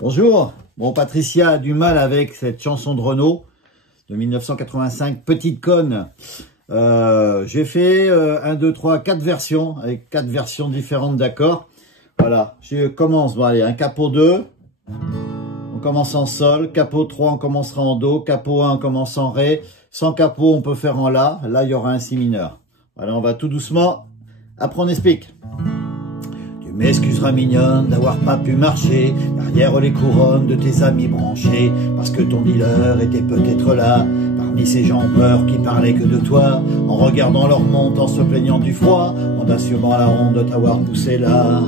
Bonjour. Bon, Patricia a du mal avec cette chanson de Renaud de 1985, Petite Conne. J'ai fait 1, 2, 3, 4 versions, avec 4 versions différentes d'accords. Voilà, je commence, bon allez, un capot 2, on commence en sol, capot 3, on commencera en do, capot 1, on commence en ré, sans capot, on peut faire en la, là il y aura un si mineur. Voilà, on va tout doucement, après on explique. Tu m'excuseras mignonne d'avoir pas pu marcher derrière les couronnes de tes amis branchés, parce que ton dealer était peut-être là, parmi ces gens peurs qui parlaient que de toi, en regardant leur monte, en se plaignant du froid, en assumant la honte de t'avoir poussé là.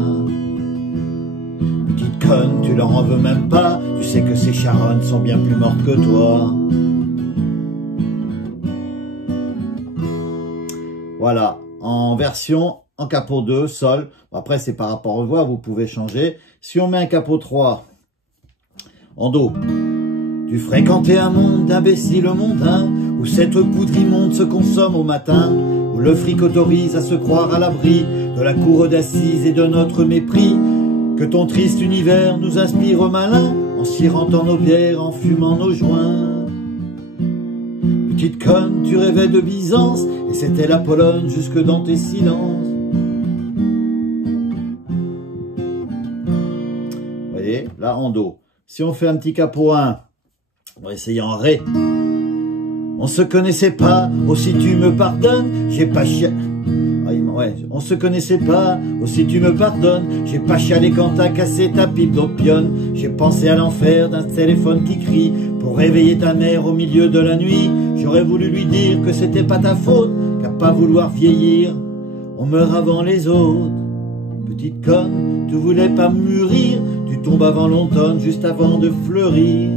Petite conne, tu leur en veux même pas, tu sais que ces charonnes sont bien plus mortes que toi. Voilà, en version en capot 2, sol. Après, c'est par rapport aux voix, vous pouvez changer. Si on met un capot 3 en do, tu fréquentais un monde d'imbéciles mondains, où cette poudre immonde se consomme au matin, où le fric autorise à se croire à l'abri de la cour d'assises et de notre mépris, que ton triste univers nous inspire au malin, en sirotant nos bières, en fumant nos joints. Petite conne, tu rêvais de Byzance, et c'était la Pologne jusque dans tes silences. Vous voyez, là en do. Si on fait un petit capot 1, on va essayer en ré. On se connaissait pas, oh si tu me pardonnes, j'ai pas chialé. Ouais, on se connaissait pas, oh si tu me pardonnes, j'ai pas chialé quand t'as cassé ta pipe d'opium. J'ai pensé à l'enfer d'un téléphone qui crie pour réveiller ta mère au milieu de la nuit. J'aurais voulu lui dire que c'était pas ta faute, qu'à pas vouloir vieillir, on meurt avant les autres. Petite conne, tu voulais pas mûrir, tu tombes avant l'automne, juste avant de fleurir.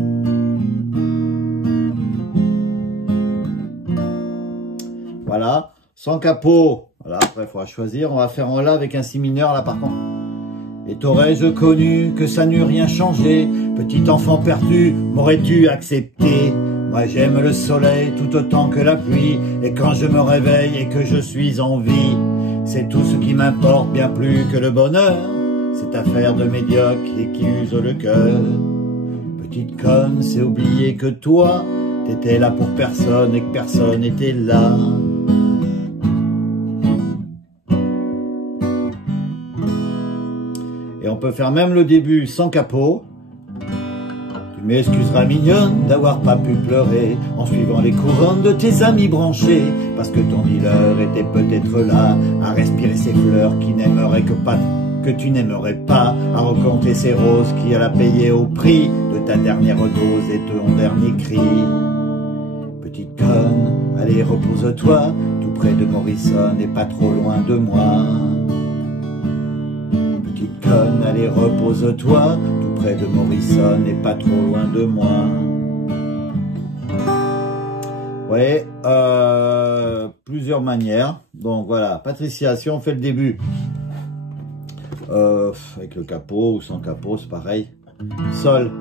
Voilà, sans capot. Voilà, après il faudra choisir, on va faire en la avec un si mineur là par contre. Et t'aurais-je connu que ça n'eût rien changé, petit enfant perdu, m'aurais-tu accepté? Moi j'aime le soleil tout autant que la pluie, et quand je me réveille et que je suis en vie, c'est tout ce qui m'importe bien plus que le bonheur, cette affaire de médiocre et qui use le cœur. Petite conne, c'est oublier que toi, t'étais là pour personne et que personne n'était là. Et on peut faire même le début sans capot. Tu m'excuseras mignonne d'avoir pas pu pleurer en suivant les couronnes de tes amis branchés, parce que ton dealer était peut-être là à respirer ces fleurs qui n'aimeraient que tu n'aimerais pas, à recompter ces roses qui elle a payé au prix de ta dernière dose et ton dernier cri. Petite conne, allez repose-toi tout près de Morrison et pas trop loin de moi. Petite conne, allez repose-toi tout près de Morrison et pas trop loin de moi. Ouais, plusieurs manières. Donc voilà, Patricia, si on fait le début avec le capot ou sans capot, c'est pareil. Sol,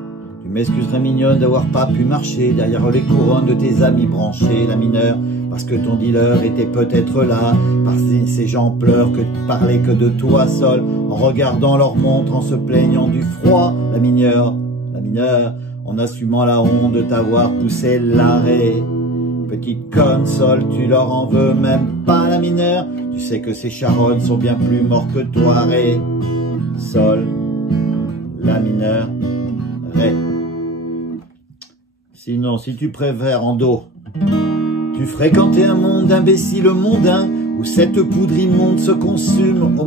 tu m'excuserais mignonne d'avoir pas pu marcher derrière les couronnes de tes amis branchés. La mineure, parce que ton dealer était peut-être là, parce que ces gens pleurent que parlaient que de toi. Sol, en regardant leur montre, en se plaignant du froid. La mineure, en assumant la honte de t'avoir poussé l'arrêt. Petite conne, sol, tu leur en veux même pas. La mineure, tu sais que ces charonnes sont bien plus morts que toi. Ré, sol, la mineure, ré. Sinon, si tu préfères en do, tu fréquentais un monde d'imbéciles mondains, où cette poudre immonde se consomme au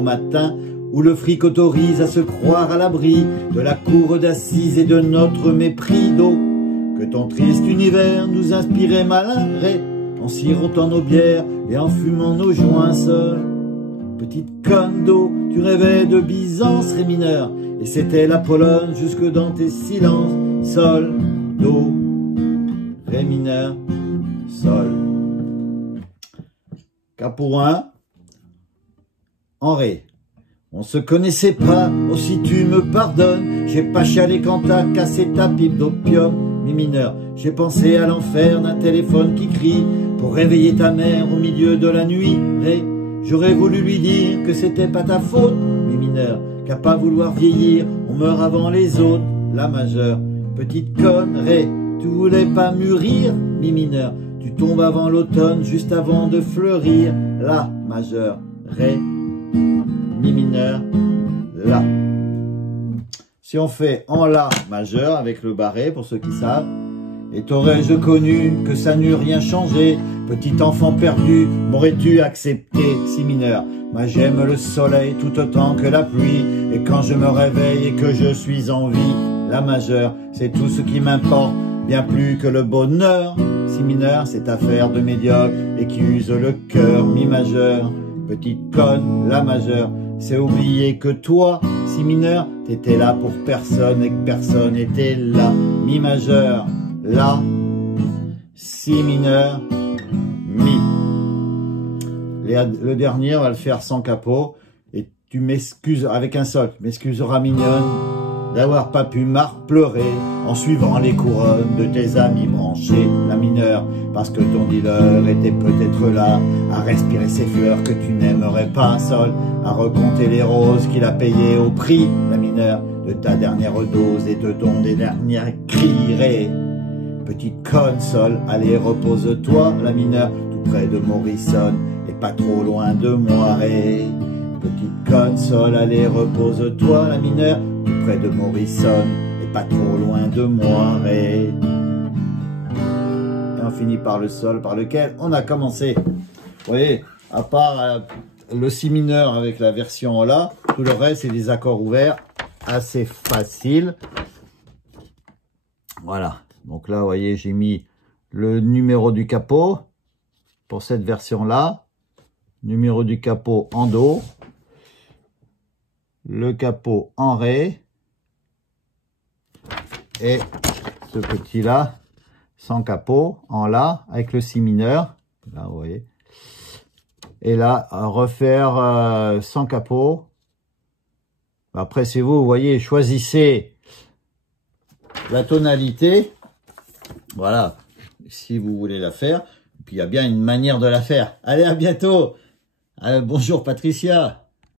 matin, où le fric autorise à se croire à l'abri de la cour d'assises et de notre mépris d'eau, que ton triste univers nous inspirait malin, ré, en sirotant nos bières et en fumant nos joints seuls. Petite conne d'eau, tu rêvais de Byzance, ré mineur, et c'était la Pologne jusque dans tes silences. Sol, do, ré mineur, sol. Capot 1, en ré. On se connaissait pas, oh si tu me pardonnes, j'ai pas chialé quand t'as cassé ta pipe d'opium. Mi mineur, j'ai pensé à l'enfer d'un téléphone qui crie pour réveiller ta mère au milieu de la nuit. Ré, j'aurais voulu lui dire que c'était pas ta faute. Mi mineur, qu'à pas vouloir vieillir, on meurt avant les autres, la majeure. Petite conne, ré, tu voulais pas mûrir, mi mineur. Tu tombes avant l'automne, juste avant de fleurir, la majeure, ré, mi mineur, la. Si on fait en la majeur avec le barré, pour ceux qui savent, et t'aurais-je connu que ça n'eût rien changé, petit enfant perdu, m'aurais-tu accepté, si mineur. Moi j'aime le soleil tout autant que la pluie, et quand je me réveille et que je suis en vie, la majeure, c'est tout ce qui m'importe, bien plus que le bonheur. Si mineur, c'est affaire de médiocre et qui use le cœur, mi majeur. Petite conne, la majeure, c'est oublier que toi, si mineur, t'étais là pour personne et que personne n'était là, mi majeur, la, si mineur, mi. Le dernier, on va le faire sans capot. Et tu m'excuses avec un sol. Tu m'excuseras, mignonne, d'avoir pas pu pleurer en suivant les couronnes de tes amis branchés, la mineure, parce que ton dealer était peut-être là à respirer ces fleurs que tu n'aimerais pas, sol, à recompter les roses qu'il a payées au prix, la mineure, de ta dernière dose et de ton dernier cri, ré. Petite conne, sol, allez, repose-toi, la mineure, tout près de Morrison, et pas trop loin de moi, ré. Petite conne, sol, allez, repose-toi, la mineure, tout près de Morrison, et pas trop loin de moi, ré. Et on finit par le sol par lequel on a commencé. Vous voyez, à part le si mineur avec la version là, tout le reste c'est des accords ouverts, assez faciles. Voilà. Donc là, vous voyez, j'ai mis le numéro du capot pour cette version-là. Numéro du capot en do. Le capot en ré. Et ce petit-là, sans capot, en la, avec le si mineur. Là, vous voyez. Et là, refaire sans capot. Après, c'est vous, vous voyez, choisissez la tonalité. Voilà, si vous voulez la faire. Et puis, il y a bien une manière de la faire. Allez, à bientôt. Bonjour, Patricia.